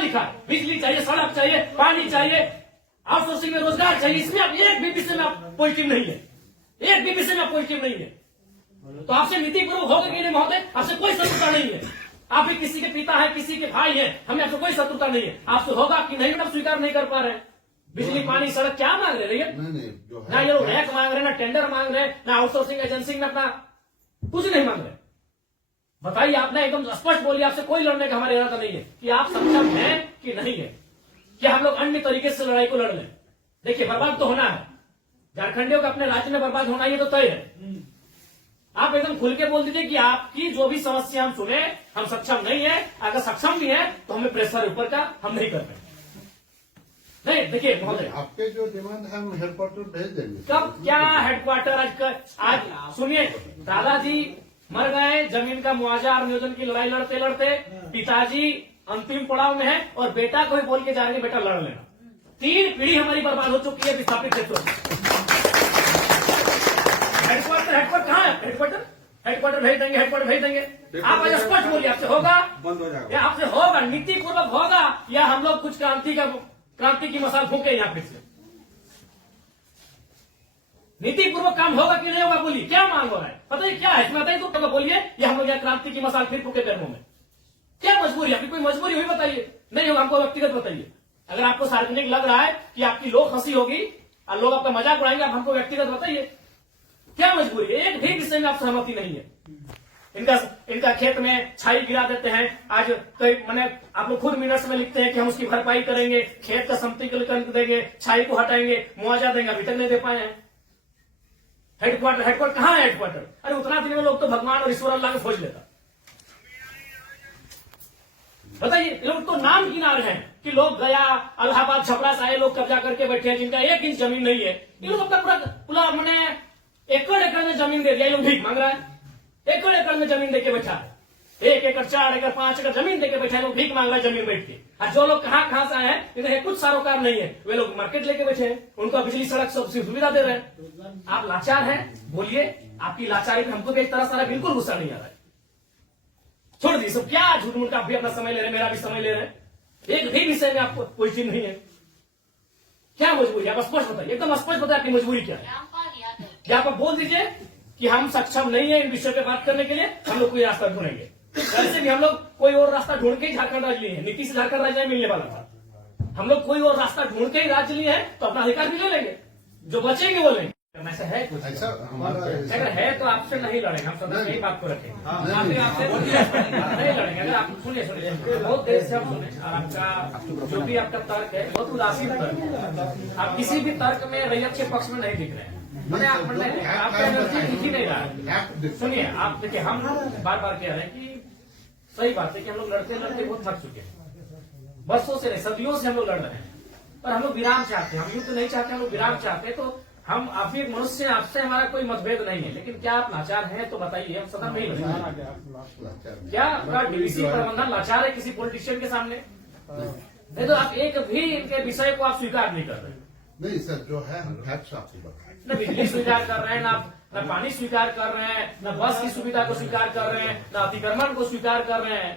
लिखा है? बिजली चाहिए, सड़क चाहिए, पानी चाहिए, आउटसोर्सिंग में रोजगार चाहिए, इसमें आप एक भी विषय में आप पॉजिटिव नहीं है, एक भी विषय में आप पॉजिटिव नहीं है। तो आपसे नीतिपूर्वक होगा कि नहीं महोदय? आपसे कोई शत्रुता नहीं है। आप भी किसी के पिता है, किसी के भाई है, हमें आपसे कोई शत्रुता नहीं है। आपसे होगा कि नहीं आप स्वीकार नहीं कर पा रहे हैं। बिजली, पानी, सड़क क्या मांग रहे हैं? ना ये लोग रैक मांग रहे, ना टेंडर मांग रहे, ना आउटसोर्सिंग एजेंसी में अपना कुछ नहीं मांग रहे। बताइए, आपने एकदम स्पष्ट बोलिए, आपसे कोई लड़ने का हमारा इरादा नहीं है कि आप सक्षम हैं कि नहीं है, क्या हम लोग अन्य तरीके से लड़ाई को लड़ लें। देखिए, बर्बाद तो होना है, झारखंडियों का अपने राज्य में बर्बाद होना ये तो तय है। आप एकदम खुल के बोल दीजिए कि आपकी जो भी समस्या हम सुने, हम सक्षम नहीं है। अगर सक्षम भी है तो हमें प्रेशर ऊपर का हम नहीं कर रहे। नहीं, देखिए महोदय, आपके जो डिमांड है हम हेडक्वार्टर भेज देंगे। कब क्या हेडक्वार्टर? आज सुनिए, दादाजी मर गए, जमीन का मुआवजा और नियोजन की लड़ाई लड़ते लड़ते पिताजी अंतिम पड़ाव में है और बेटा को ही बोल के जा रहे हैं बेटा लड़ लेना। 3 पीढ़ी हमारी बर्बाद हो चुकी है विस्थापित क्षेत्रों में। हेडक्वार्टर कहाँ है? हेडक्वार्टर भेज देंगे, हेडक्वार्टर भेज देंगे। आप आज स्पष्ट बोलिए, आपसे होगा, बंद हो जाएगा, या आपसे होगा नीतिपूर्वक होगा, या हम लोग कुछ क्रांति की मसाल फूके यहाँ फिर से? नीतिपूर्वक काम होगा कि नहीं होगा? बोलिए, क्या मांग हो रहा है? पता है क्या है इसमें? बताइए तो बोलिए, या हम लोग यहाँ क्रांति की मसाल फिर फूके कर्मों में? क्या मजबूरी? आपकी कोई मजबूरी हुई बताइए। नहीं होगा, हमको व्यक्तिगत बताइए। अगर आपको सार्वजनिक लग रहा है कि आपकी लोग हंसी होगी और लोग आपका मजाक उड़ाएंगे, आप हमको व्यक्तिगत बताइए, क्या मजबूरी? एक भी विषय में आप सहमति नहीं है। इनका खेत में छाई गिरा देते हैं। आज कई मैंने आप लोग खुद मिनट्स में लिखते हैं कि हम उसकी भरपाई करेंगे, खेत का समतलीकरण देंगे, छाई को हटाएंगे, मुआवजा देंगे, अभी तक नहीं दे पाए हैं। हेडक्वार्टर कहाँ है? हेडक्वार्टर, अरे उतना दिन में लोग तो भगवान और ईश्वर अल्लाह को खोज लेता। बताइए, लोग तो नाम गिना रहे हैं कि लोग गया, इलाहाबाद, छपरा से आए लोग कब्जा करके बैठे हैं, जिनका 1 इंच जमीन नहीं है। ये लोग अपना पूरा मैंने एकड़ में जमीन दे दिया। ये लोग भीख मांग रहा है, एकड़ में जमीन देके बैठा है। 1 एकड़, 4 एकड़, 5 एकड़ जमीन देके बैठा है, लोग भीख मांग रहा है जमीन बैठ के। और जो लोग कहाँ से आए हैं, इन्हें कुछ सारोकार नहीं है, वे लोग मार्केट लेके बैठे हैं, उनको बिजली, सड़क सब सुविधा दे रहे हैं। आप लाचार हैं, बोलिए, आपकी लाचारी पे हमको भी एक तरह से बिल्कुल गुस्सा नहीं आ रहा है। छोड़ दी सब, क्या झूठ मूठ, आप भी अपना समय ले रहे हैं, मेरा भी समय ले रहे हैं। एक भी विषय में आपको कोई चीज नहीं है। क्या मजबूरी? आप स्पष्ट बताइए, एकदम स्पष्ट बताइए आपकी मजबूरी क्या है। क्या आप बोल दीजिए कि हम सक्षम नहीं है इन विषयों पे बात करने के लिए, हम लोग कोई रास्ता ढूंढेंगे। वैसे भी हम लोग कोई और रास्ता ढूंढ के ही झारखंड राज्य लिए हैं। नीतीश से झारखंड राज्य मिलने वाला था। हम लोग कोई और रास्ता ढूंढ के ही राज्य लिए हैं, तो अपना अधिकार भी ले लेंगे, जो बचेंगे वो लेंगे। ऐसा है कुछ? ऐसा हमारा अगर है तो आपसे नहीं लड़ेंगे, हम सदन में ही बात को रखेंगे। आपसे नहीं लड़ेंगे। अगर आप सुनिए, बहुत देर से हम सुने, और आपका जो भी आपका तर्क है बहुत उदासीन तर्क है। आप किसी भी तर्क में रैयत के पक्ष में नहीं दिख रहे हैं। आपका एनर्जी दिख ही नहीं रहा है। सुनिए, आप देखिए, हम बार बार कह रहे हैं कि सही बात है कि हम लोग लड़ते लड़ते बहुत थक चुके हैं। बरसों से नहीं, सदियों से हम लोग लड़ रहे हैं, पर हम लोग विराम चाहते हैं। हम युद्ध नहीं चाहते, हम लोग विराम चाहते हैं। तो हम आप भी एक मनुष्य, आपसे हमारा कोई मतभेद नहीं है, लेकिन क्या आप लाचार हैं तो बताइए, हम सदन में ही लड़ेंगे। क्या आपका डीवीसी प्रबंधन लाचार है किसी पॉलिटिशियन के सामने? नहीं तो आप एक भी इनके विषय को आप स्वीकार नहीं कर रहे। नहीं सर, जो है हम फैक्ट्स आपको बताएं। न बिजली स्वीकार कर रहे हैं, न पानी स्वीकार कर रहे हैं, न बस की सुविधा को स्वीकार कर रहे हैं, न अतिक्रमण को स्वीकार कर रहे हैं,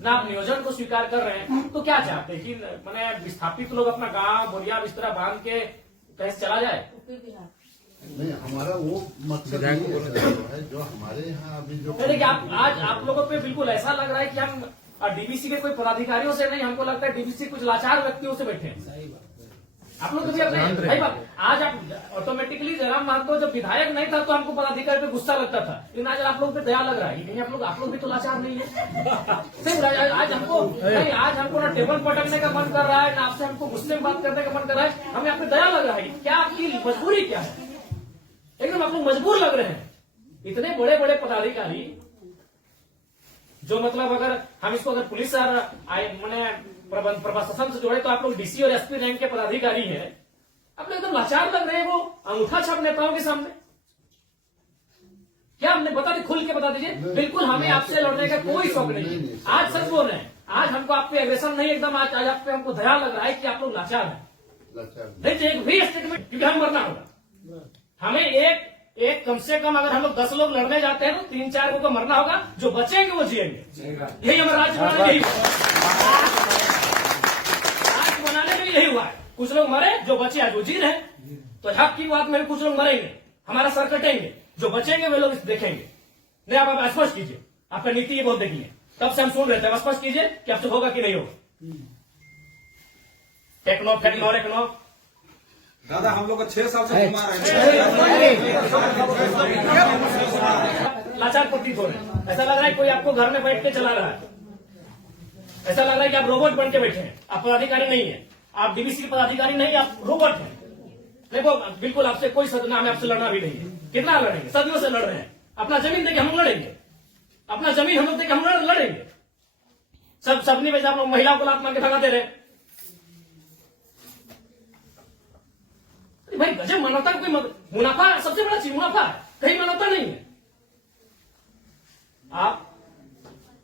न आप नियोजन को स्वीकार कर रहे हैं। तो क्या चाहते हैं कि मैंने विस्थापित लोग अपना गांव, बोरिया, बिस्तरा बांध के कहीं चला जाए? नहीं, हमारा वो मकसद है जो हमारे यहाँ अभी जो देखिए, आज आप लोगों पे बिल्कुल ऐसा लग रहा है कि हम डीवीसी के कोई पदाधिकारियों से नहीं, हमको लगता है डीवीसी कुछ लाचार व्यक्तियों से बैठे हैं। आप लोग भी अपने भाई बात, आज आप ऑटोमेटिकली जयराम महतो जब विधायक नहीं था तो हमको पदाधिकारी पे गुस्सा लगता था, लेकिन आज आप लोग पे दया लग रहा है। कहीं आप लोग भी तो लाचार नहीं है। आज हमको ना टेबल पटकने का मन कर रहा है, ना आपसे हमको गुस्से में बात करने का मन कर रहा है, हमें आप पे दया लग रहा है। क्या आपकी मजबूरी क्या है? एकदम आप लोग मजबूर लग रहे हैं। इतने बड़े बड़े पदाधिकारी जो मतलब अगर हम इसको अगर पुलिस मैंने प्रशासन से जोड़े तो आप लोग डीसी और एसपी रैंक के पदाधिकारी हैं, आप लोग एकदम लाचार लग रहे हैं वो अंगूठा छाप नेताओं के सामने। क्या हमने बता दी, खुल के बता दीजिए। बिल्कुल हमें आपसे लड़ने का कोई शौक नहीं है। आज सच बोल रहे हैं, आज हमको आप पे एग्रेशन नहीं, एकदम आज आप पे हमको दया लग रहा है कि आप लोग लाचार हैं। नहीं तो एक भी स्टेटमेंट, क्योंकि हम मरना होगा। हमें एक कम से कम अगर हम लोग 10 लोग लड़ने जाते हैं तो 3-4 को मरना होगा, जो बचेंगे वो जिएंगे। यही हमारा राज्य बनाना, यही नहीं हुआ है। कुछ लोग मरे, जो बचे आज वो जी रहे। तो हक की बात में कुछ लोग मरेंगे, हमारा सर कटेंगे, जो बचेंगे वे लोग देखेंगे। नहीं, आप स्पष्ट कीजिए, आपका नीति ये बहुत देखी है, तब से हम सुन रहे थे। आप स्पष्ट कीजिए कि आपसे होगा कि नहीं होगा। टेक्नो फेक्नो रेक्नो दादा हम लोग को 6 साल से घुमा रहे हैं। लाचार प्रतीत हो रहे हैं। ऐसा लग रहा है कोई आपको घर में बैठ के चला रहा है। ऐसा लग रहा है कि आप रोबोट बन के बैठे हैं। आप पदाधिकारी नहीं है, आप डीवीसी के पदाधिकारी नहीं, आप रोबोट हैं। देखो, बिल्कुल आपसे कोई सदना में आपसे लड़ना भी नहीं है। कितना लड़ेंगे, सदियों से लड़ रहे हैं। अपना जमीन देके हम लोग लड़ेंगे, अपना जमीन हम लोग देके हम लोग लड़ेंगे। सबने वजह आप लोग महिलाओं को लात मार के भगाते रहे। भाई गजब, मानवता का कोई मुनाफा सबसे बड़ा चीज मुनाफा है, कहीं मानवता नहीं है। आप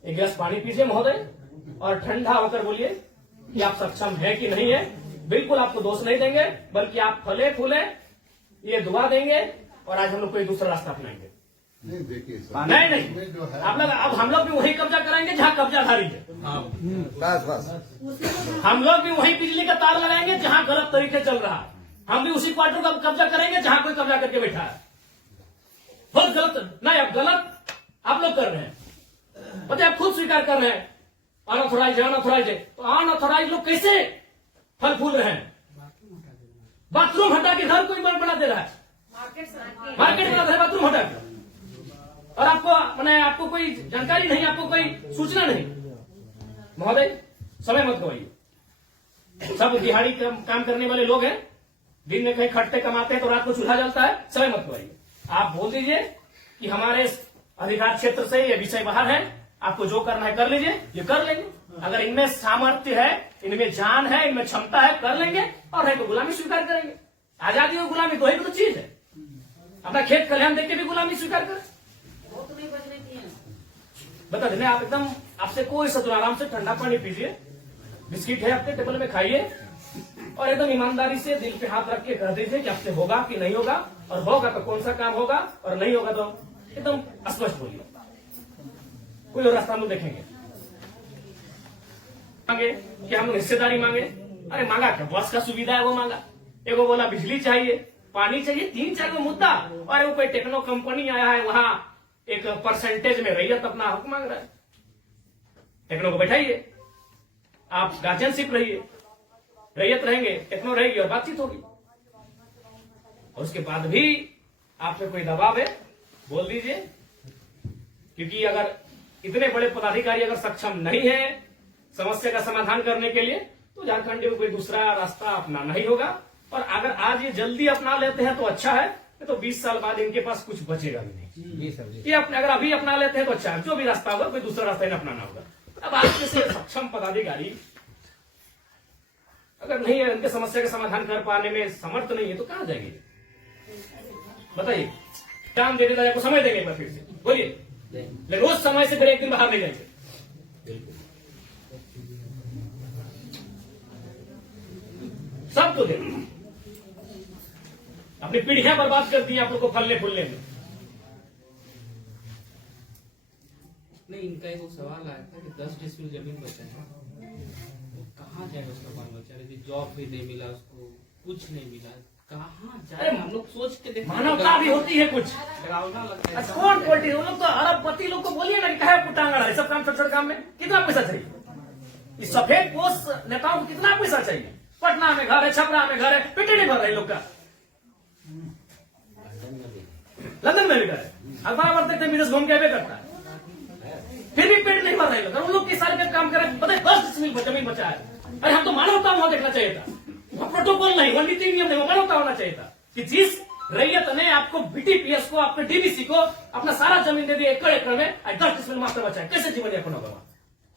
एक गिलास पानी पीजिए महोदय, और ठंडा होकर बोलिए कि आप सक्षम है कि नहीं है। बिल्कुल आपको दोष नहीं देंगे, बल्कि आप फले फूले ये दुआ देंगे, और आज हम लोग कोई दूसरा रास्ता अपनाएंगे। नहीं देखिए सर, नहीं जो है आप लोग, अब हम लोग भी वही कब्जा कराएंगे जहां कब्जाधारी है। हम लोग भी वही बिजली का तार लगाएंगे जहां गलत तरीके चल रहा है। हम भी उसी क्वार्टर का कब्जा करेंगे जहां कोई कब्जा करके बैठा है। बहुत गलत, नहीं अब गलत आप लोग कर रहे हैं, पता आप खुद स्वीकार कर रहे हैं। अनऑथोराइज है, अनऑथोराइज है, तो अनऑथोराइज लोग कैसे फल फूल रहे हैं? बाथरूम हटा के घर कोई बना दे रहा है, मार्केट बना दे रहा है बाथरूम हटा के, और आपको मैंने आपको कोई जानकारी नहीं, आपको कोई सूचना नहीं। महोदय समय मत गवाइए। सब दिहाड़ी काम करने वाले लोग हैं, दिन में कहीं खटते कमाते हैं तो रात को चूल्हा जलता है। समय मत गवाइए। आप बोल दीजिए कि हमारे अधिकार क्षेत्र से ये विषय बाहर है, आपको जो करना है कर लीजिए, ये कर लेंगे। अगर इनमें सामर्थ्य है, इनमें जान है, इनमें क्षमता है, कर लेंगे, और नहीं तो गुलामी स्वीकार करेंगे। आजादी और गुलामी दो ही तो चीज है। अपना खेत खलिहान देख के भी गुलामी स्वीकार करें, बता देने। आप एकदम, आपसे कोई सतुर, आराम से ठंडा पानी पीजिए, बिस्किट है आपके टेबल में खाइए, और एकदम ईमानदारी से दिल पे हाथ रख के कह दीजिए कि आपसे होगा कि नहीं होगा, और होगा तो कौन सा काम होगा, और नहीं होगा तो एकदम स्पष्ट बोलिए। कोई और रास्ता हम देखेंगे। मांगे कि हम हिस्सेदारी मांगे, अरे मांगा क्या, बस का सुविधा है वो मांगा। एगो बोला बिजली चाहिए, पानी चाहिए, 3-4 मुद्दा, और वो कोई टेक्नो कंपनी आया है, वहां एक परसेंटेज में रैयत अपना हक मांग रहा है। टेक्नो को बैठाइए, आप गार्जियनशिप रहिए, रैयत रहेंगे, टेक्नो रहेगी, और बातचीत होगी। और उसके बाद भी आप पे कोई दबाव है, बोल दीजिए। क्योंकि अगर इतने बड़े पदाधिकारी अगर सक्षम नहीं है समस्या का समाधान करने के लिए, तो झारखंड को कोई दूसरा रास्ता अपनाना ही होगा। और अगर आज ये जल्दी अपना लेते हैं तो अच्छा है, तो 20 साल बाद इनके पास कुछ बचेगा भी नहीं। ये अपने अगर अभी अपना लेते हैं तो अच्छा है, जो भी रास्ता होगा कोई दूसरा रास्ता इन्हें अपनाना होगा। अब आज जैसे सक्षम पदाधिकारी अगर नहीं है, उनके समस्या का समाधान कर पाने में समर्थ नहीं है, तो कहां जाएंगे? बताइए, काम दे देता, आपको समय देंगे एक बार फिर से, बोलिए। रोज समय से फिर एक दिन बाहर नहीं जाएंगे। सब तो देंगे। अपनी पीढ़ियां बर्बाद कर दी आप लोग को फलने फूलने में। नहीं, इनका एक सवाल आया था कि 10 डिसमिल जमीन बचा है, वो कहाँ जाएगा उसका बाल बच्चा? यदि जॉब भी नहीं मिला उसको, कुछ नहीं मिला, कहाँ जाए? अरे हम लोग सोच के देखो, मानवता भी होती है कुछ। डरावना लगता है। कौन पॉलिटिक्स, वो लोग तो अरबपति लोग को बोलिए ना कि कहे पुटांगड़ है, सब काम छोटे काम में कितना पैसा चाहिए? इस सफेद पोस्ट नेताओं को कितना पैसा चाहिए? पटना में घर है, छपरा में घर है, पेट नहीं भर रहे लोग का। लंदन में भी घर है, अखबार पढ़ते थे, विदेश घूम के करता है, फिर भी पेट नहीं भर रहे लोग। उन लोग किस साल का काम करें, पता है 10 डिसमिल जमीन बचा है। अरे हम तो मानवता वहां देखना चाहिए था, प्रोटोकॉल नहीं, वह नीति नियम नहीं, वो मानवता होना चाहिए था कि जिस रैयत ने आपको बीटीपीएस को, आपके डीवीसी को अपना सारा जमीन दे दिया एकड़ एकड़ में, 10 डिसमिल मात्र बचा है, कैसे जीवन यापन होगा?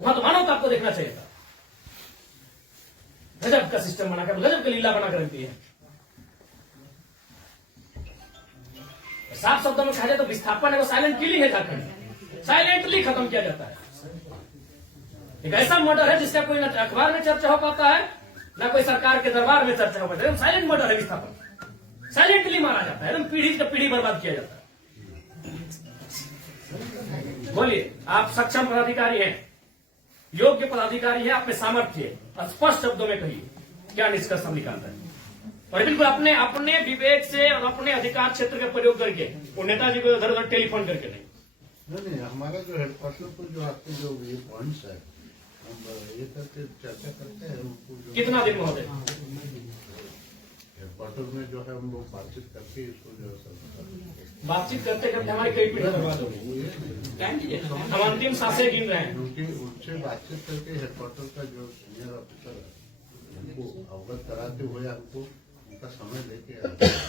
वहां तो मानवता आपको देखना चाहिए था। गजब का सिस्टम बनाकर, गजब का लीला बनाकर रखती है। साफ शब्दों में कहा जाए तो विस्थापन है, वो साइलेंट किलिंग है झारखंड, साइलेंटली खत्म किया जाता है। एक ऐसा मर्डर है जिसका कोई न अखबार में चर्चा हो पाता है, न कोई सरकार के दरबार में चर्चा हो पाता है। साइलेंट मर्डर है विस्थापन, साइलेंटली मारा जाता है, एकदम पीढ़ी से पीढ़ी बर्बाद किया जाता है। बोलिए, आप सक्षम पदाधिकारी हैं, योग्य पदाधिकारी हैं, आप में सामर्थ्य है, स्पष्ट शब्दों में कहिए क्या निष्कर्ष हम निकालते हैं। और बिल्कुल अपने अपने विवेक से और अपने अधिकार क्षेत्र का प्रयोग करके वो नेताजी को इधर उधर टेलीफोन करके नहीं। हमारा जो हेडक्वार्टर पर जो आपके जो ये पॉइंट्स है हम ये करके चर्चा करते हैं उनको जो कितना दिन महोदय हेडक्वार्टर में जो है हम लोग बातचीत करके इसको जो है सब बातचीत करते करते हमारी कई पीढ़ी बर्बाद हो गई। हम अंतिम सांसें गिन रहे हैं। क्योंकि उनसे बातचीत करके हेडक्वार्टर का जो सीनियर ऑफिसर है उनको अवगत कराते हुए हमको उनका समय लेके आते हैं।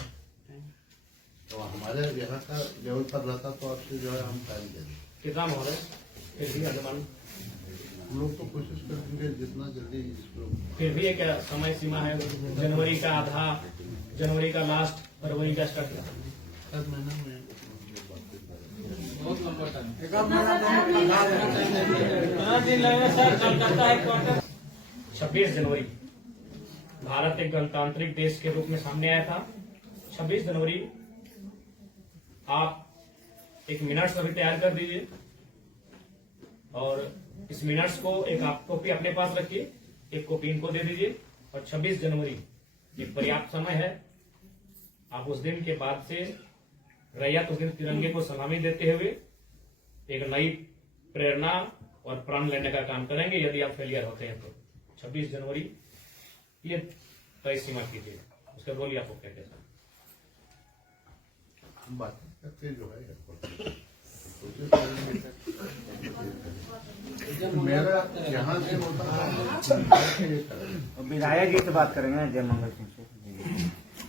तो हमारे यहाँ का लेवल पर रहता तो आपसे जो है हम टाइम दे दें। कितना महोदय फिर भी अनुमान हम लोग तो कोशिश करेंगे जितना जल्दी इसको फिर भी एक समय सीमा है, जनवरी का आधा, जनवरी का लास्ट, फरवरी का स्टार्ट। हर महीना में हम लोग बातचीत करेंगे। बहुत लंबा टाइम। 26 जनवरी भारत एक गणतांत्रिक देश के रूप में सामने आया था। 26 जनवरी आप एक मिनट्स अभी तैयार कर दीजिए और इस मिनट्स को एक आप कॉपी अपने पास रखिए, एक कॉपी इनको दे दीजिए। और 26 जनवरी एक पर्याप्त समय है। आप उस दिन के बाद से रैयत उस दिन तिरंगे को सलामी देते हुए एक नई प्रेरणा और प्राण लेने का काम करेंगे। यदि आप फेलियर होते हैं तो 26 जनवरी ये तय सीमा कीजिए। उसके बोलिए आपको क्या कहना। हम बातचीत करके जो है कोशिश करेंगे। मेरा यहाँ से होता है विधायक जी से बात करेंगे जय मंगल सिंह।